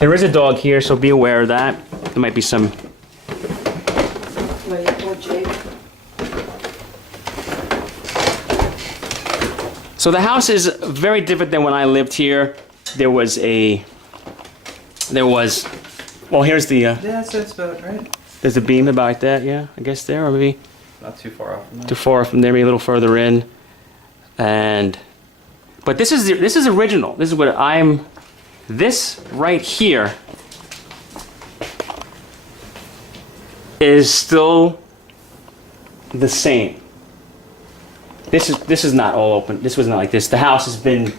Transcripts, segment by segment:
There is a dog here, so be aware of that. There might be some. Wait, poor Jake. So the house is very different than when I lived here. There was, well, here's the, Yeah, that's about right. there's a beam about that, yeah, I guess there, or maybe Not too far off from that. too far from there, maybe a little further in. But this is original. This is what this right here is still the same. This is not all open. This was not like this. The house has been,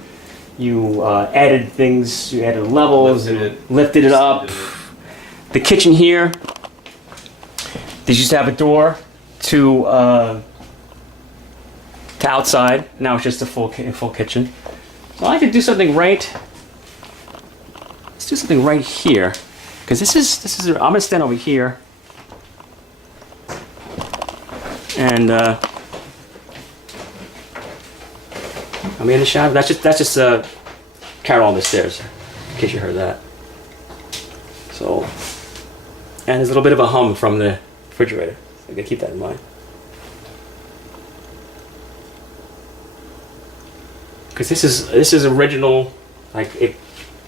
you added things, you added levels, lifted it up. The kitchen here, they used to have a door to outside. Now it's just a full kitchen. So I could do something right. Let's do something right here, because this is. I'm gonna stand over here, and I'm in the shower. That's just Carol on the stairs, in case you heard that. So, and there's a little bit of a hum from the refrigerator. I gotta keep that in mind. Because this is original, like it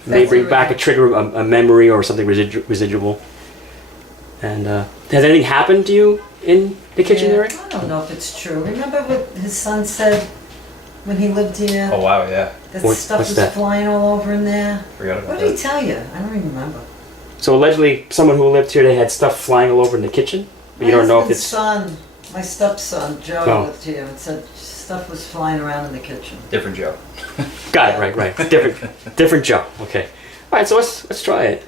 may bring back a trigger, a memory or something residual. And has anything happened to you in the kitchen area? I don't know if it's true. Remember what his son said when he lived here? Oh wow, yeah. That What's stuff was that? flying all over in there. Forgot about What that. did he tell you? I don't even remember. So allegedly, someone who lived here, they had stuff flying all over in the kitchen, but you My don't know if husband's it's. son, my stepson, Joe, Oh. lived here and said stuff was flying around in the kitchen. Different Joe. Got it, right. Different Joe. Okay. All right, so let's try it.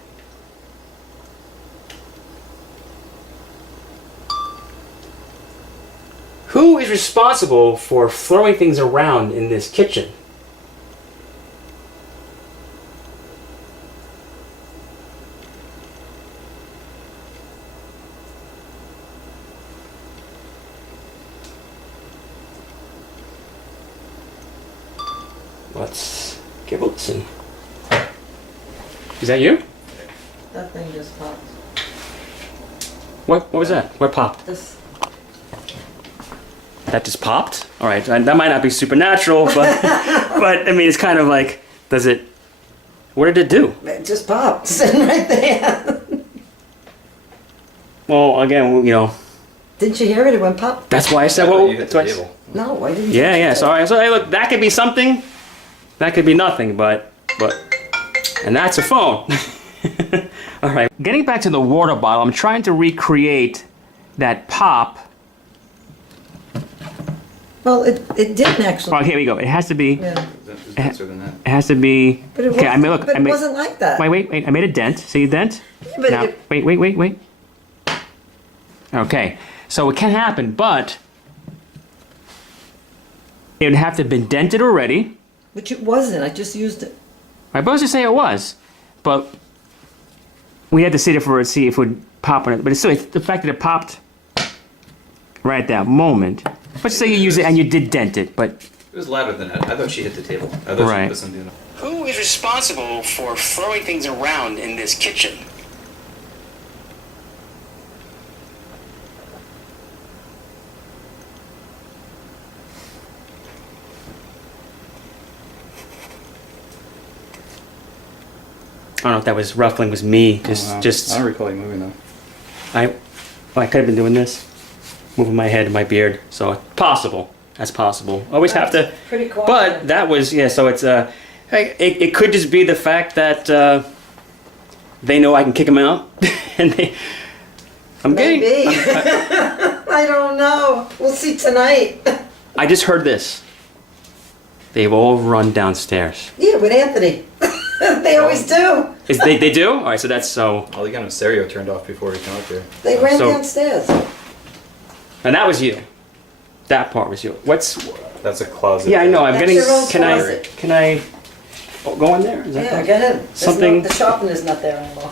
Who is responsible for throwing things around in this kitchen? Let's give a listen. Is that you? That thing just popped. What was that? What popped? This. That just popped? All right, that might not be supernatural, but but I mean, it's kind of like, does it? What did it do? It just popped, sitting right there. Well, again, you know, Didn't you hear it? It went pop. that's why I said, Yeah, but well, you hit that's the why I table. No, why didn't you? yeah. So, all right, so hey, look, that could be something. That could be nothing, but, and that's a phone. All right, getting back to the water bottle, I'm trying to recreate that pop. Well, it didn't actually. Oh, here we go. It has to be. Yeah. It's denser than that. It has to be. But it Okay, I wasn't, mean, look. but I it made, wasn't like that. wait. I made a dent. See a dent? But Now, it- wait. Okay, so it can happen, but it would have to have been dented already. Which it wasn't. I just used it. I supposed to say it was, but we had to see it see if it would pop on it. But it's still the fact that it popped right at that moment. Let's say you use it and you did dent it, but It was louder than that. I thought she hit the table. I thought Right. she put something in it. who is responsible for throwing things around in this kitchen? I don't know if that was ruffling, was me, just I don't recall you moving though. I could have been doing this, moving my head and my beard, so possible. That's possible. Always have to. Pretty quiet. But that was, yeah. So it's it could just be the fact that they know I can kick them out, and I'm getting. Maybe. I don't know. We'll see tonight. I just heard this. They've all run downstairs. Yeah, with Anthony. They always do. They do? All right. So that's so. Well, you got his stereo turned off before he came up here. They ran So- downstairs. And that was you. That part was you. What's? That's a closet. Yeah, I know. I'm That's getting. your own Can closet. I go in there? Is that Yeah, correct? go ahead. There's Something- No, the shopping is not there anymore.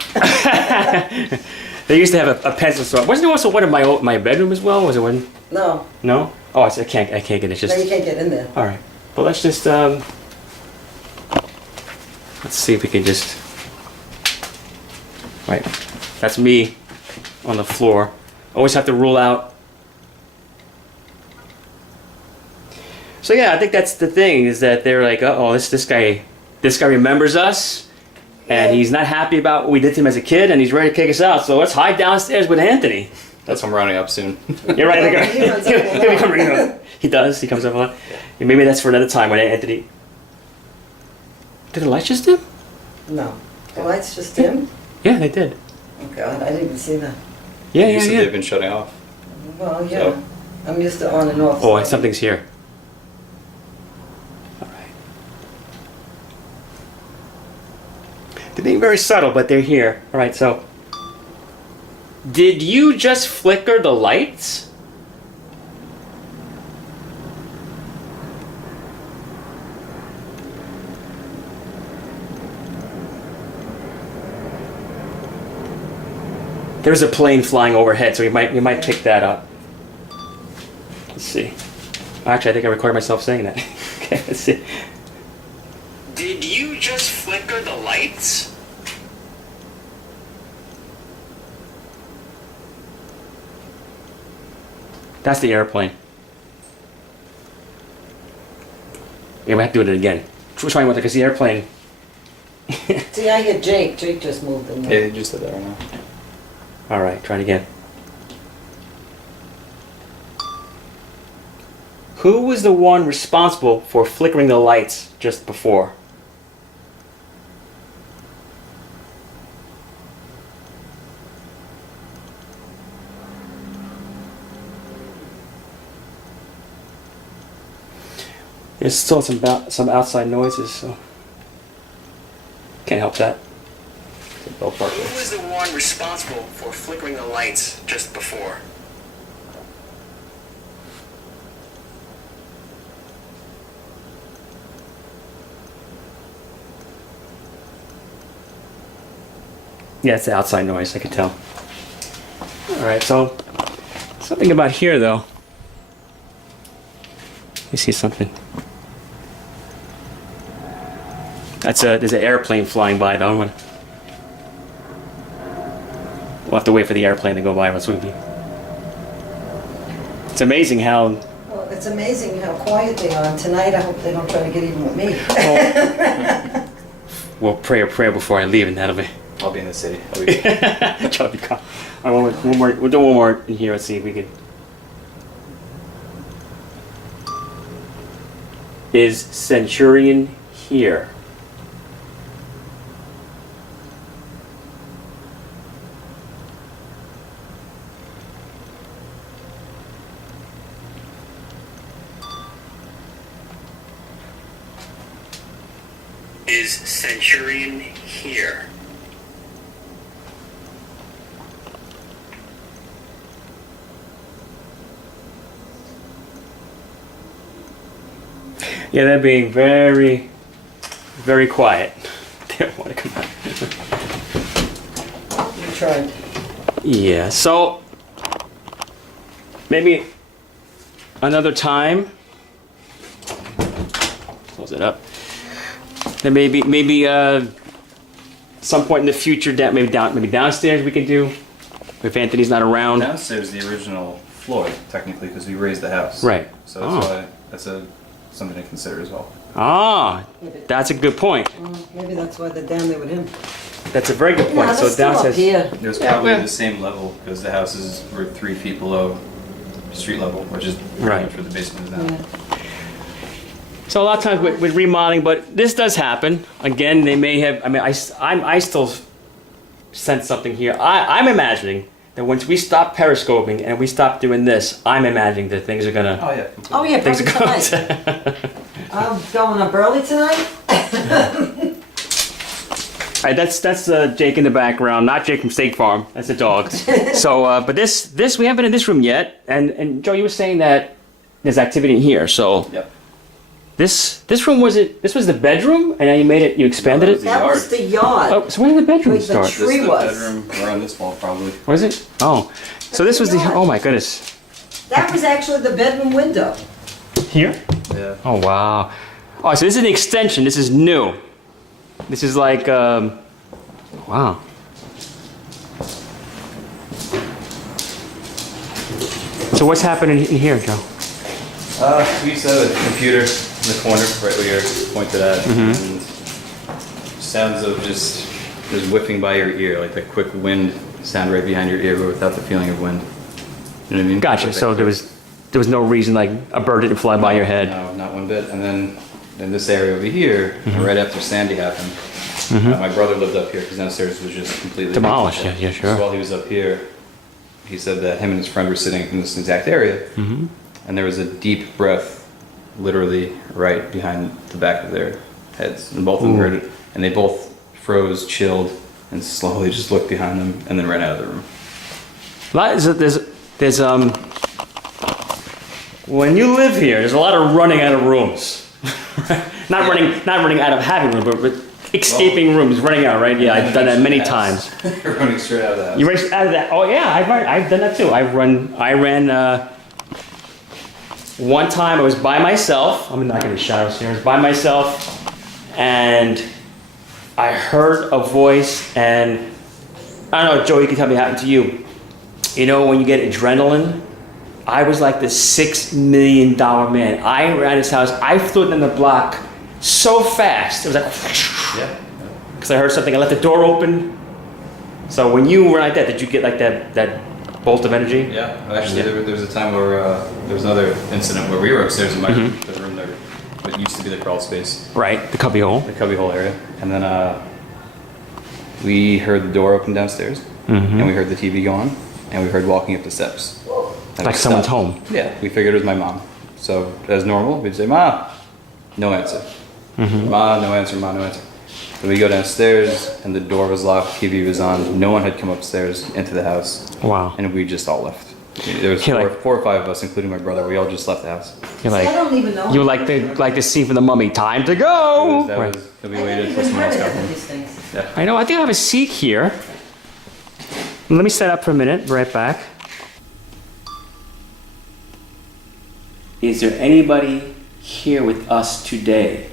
They used to have a pencil store. Wasn't there also one in my bedroom as well? Was it one? No, No. Oh, I can't get it. It's no, you just. can't get in there. All right. But let's just let's see if we can just. Right. That's me on the floor. Always have to rule out. So yeah, I think that's the thing, is that they're like, oh, this guy remembers us, and he's not happy about what we did to him as a kid, and he's ready to kick us out. So let's hide downstairs with Anthony. That's I'm rounding up soon. You're right. He runs up a lot. He does. He comes up a lot. Yeah, maybe that's for another time when Anthony. Did the lights just dim? No. The lights just dim? Yeah, they did. Oh God, I didn't even see that. Yeah, You yeah, said yeah. they've been shutting off. Well, yeah. So- I'm used to on and off. Oh, and something's here. All right. They're being very subtle, but they're here. All right, so. Did you just flicker the lights? There's a plane flying overhead, so we might pick that up. Let's see. Actually, I think I recorded myself saying that. Okay, let's see. Did you just flicker the lights? That's the airplane. Yeah, we have to do it again. Which one you want? Because the airplane. See, I hit Jake. Jake just moved in Yeah, there. you just did that right now. All right, try it again. Who was the one responsible for flickering the lights just before? There's still some outside noises, so can't help that. It's a Bell Parker. Who was the one responsible for flickering the lights just before? Yeah, it's the outside noise, I could tell. Alright, so something about here though. You see something. There's an airplane flying by though. We'll have to wait for the airplane to go by. It's amazing how. Well, it's amazing how quiet they are. And tonight, I hope they don't try to get even with me. We'll pray a prayer before I leave, and that'll be. I'll be in the city. I'll be That'll be calm. All right, one more. We'll do one more in here. Let's see if we can. Is Centurion here? Is Centurion here? Yeah, they're being very, very quiet. They don't want to come out. You tried. Yeah, so maybe another time. Close it up. Then maybe some point in the future, maybe downstairs we can do if Anthony's not around. downstairs. The original floor, technically, because we raised the house. Right. So that's why that's something to consider as well. Ah, that's a good point. Maybe that's why they're down there with him. That's a very good point. Yeah, So they're still up downstairs. here. It was Yeah, probably well- the same level because the houses were 3 feet below street level, which is pretty Right. much where the basement is now. Yeah. So a lot of times with remodeling, but this does happen. Again, they may have. I mean, I still sense something here. I'm imagining that once we stop periscoping and we stop doing this, I'm imagining that things are gonna. Oh yeah. Completely. Oh, yeah, Things are probably going. tonight. I'm going up early tonight. All right, that's Jake in the background, not Jake from State Farm. That's a dog. So, but this we haven't been in this room yet. And Joe, you were saying that there's activity in here. So Yep. this room was it? This was the bedroom, and then you expanded No, it. That was the yard. Oh, so when did the bedroom Wait, the start? This tree is the was. bedroom around this wall, probably. Was it? Oh, so this was the. yard. Oh my goodness. That was actually the bedroom window. Here? Yeah. Oh wow. Oh, so this is an extension. This is new. This is like wow. So what's happening in here, Joe? We used to have a computer in the corner, right where you're pointed at, and sounds of just whiffing by your ear, like that quick wind sound right behind your ear, but without the feeling of wind. You know what I mean? Gotcha. Like So there was no reason like a bird didn't fly by your head. No, not one bit. And then in this area over here, right after Sandy happened, my brother lived up here because downstairs was just completely Demolished. Yeah, sure. So while he was up here, he said that him and his friend were sitting in this exact area, and there was a deep breath, literally right behind the back of their heads, and both of them heard it, and they both froze, chilled, and slowly just looked behind them, and then ran out of the room. There's when you live here, there's a lot of running out of rooms. not running out of having room, but escaping rooms, running out. Right? Yeah, I've done that many times. Running straight out of the house. You ran out of that? Oh yeah, I've done that too. I ran. One time I was by myself. I'm not going to shadows here. I was by myself, and I heard a voice, and I don't know, Joe, you can tell me what happened to you. You know, when you get adrenaline, I was like the $6 million man. I ran this house. I flew down the block so fast. It was like, Yeah. because I heard something. I left the door open. So when you were like that, did you get like that bolt of energy? Yeah, actually, there was a time where there was another incident where we were upstairs in my the room there, what used to be the crawl space, Right, the cubby hole. the cubby hole area, and then we heard the door open downstairs, and we heard the TV go on, and we heard walking up the steps. And Like we someone's stopped. home. Yeah, we figured it was my mom. So as normal, we'd say, "Ma," no answer. "Ma," no answer. "Ma," no answer. Then we go downstairs, and the door was locked, TV was on. No one had come upstairs into the house. Wow. And we just all left. There was You're four or five of us, including my brother. We all just left the house. You're I like, don't even know. you were like the scene from The Mummy. Time to go. That Right. was, that we I waited didn't for even someone else heard to of come. these things. Yeah. I know. I think I have a seat here. Let me set up for a minute. Right back. Is there anybody here with us today?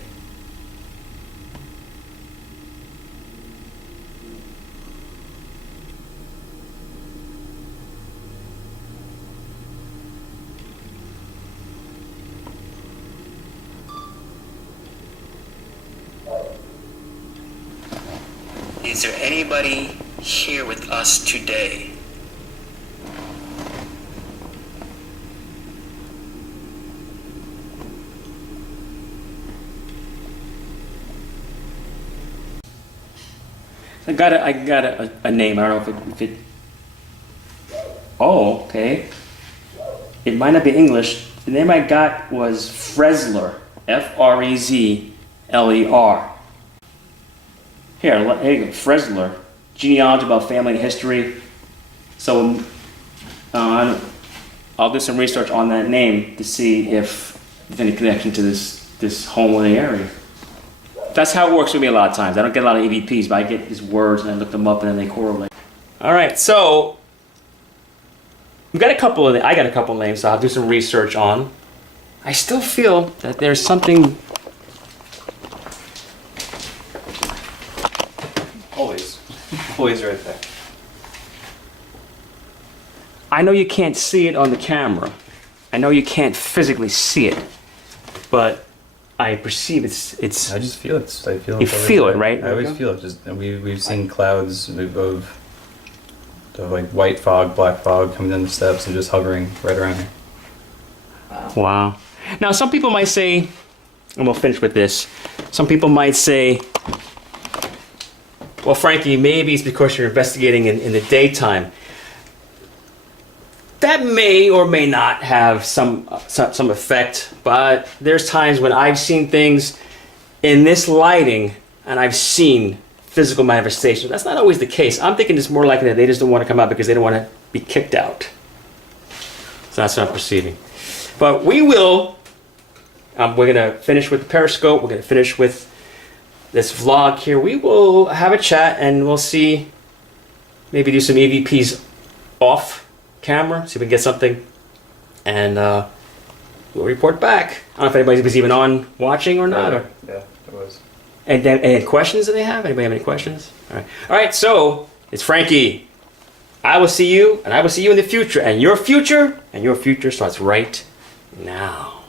Is there anybody here with us today? I got a name. I don't know if it. Oh, okay. It might not be English. The name I got was Frezler. Frezler. Here you go. Frezler. Genealogy about family and history. So I'll do some research on that name to see if there's any connection to this home in the area. That's how it works with me a lot of times. I don't get a lot of EVPs, but I get these words and I look them up and then they correlate. All right, so I got a couple of names, so I'll do some research on. I still feel that there's something. Always right there. I know you can't see it on the camera. I know you can't physically see it, but I perceive it's. I just feel it. I feel it. You feel it, right? I always feel it. Just we've seen clouds of like white fog, black fog coming down the steps and just hovering right around here. Wow. Now, some people might say, and we'll finish with this. Some people might say, well, Frankie, maybe it's because you're investigating in the daytime. That may or may not have some effect, but there's times when I've seen things in this lighting and I've seen physical manifestations. That's not always the case. I'm thinking it's more likely that they just don't want to come out because they don't want to be kicked out. So that's what I'm perceiving. But we will, we're going to finish with the periscope. We're going to finish with this vlog here. We will have a chat and we'll see, maybe do some EVPs off camera, see if we can get something, and we'll report back. I don't know if anybody was even on watching or not. Or, Yeah, it was. and then, any questions that they have? Anybody have any questions? All right, so it's Frankie. I will see you, and I will see you in the future, and your future starts right now.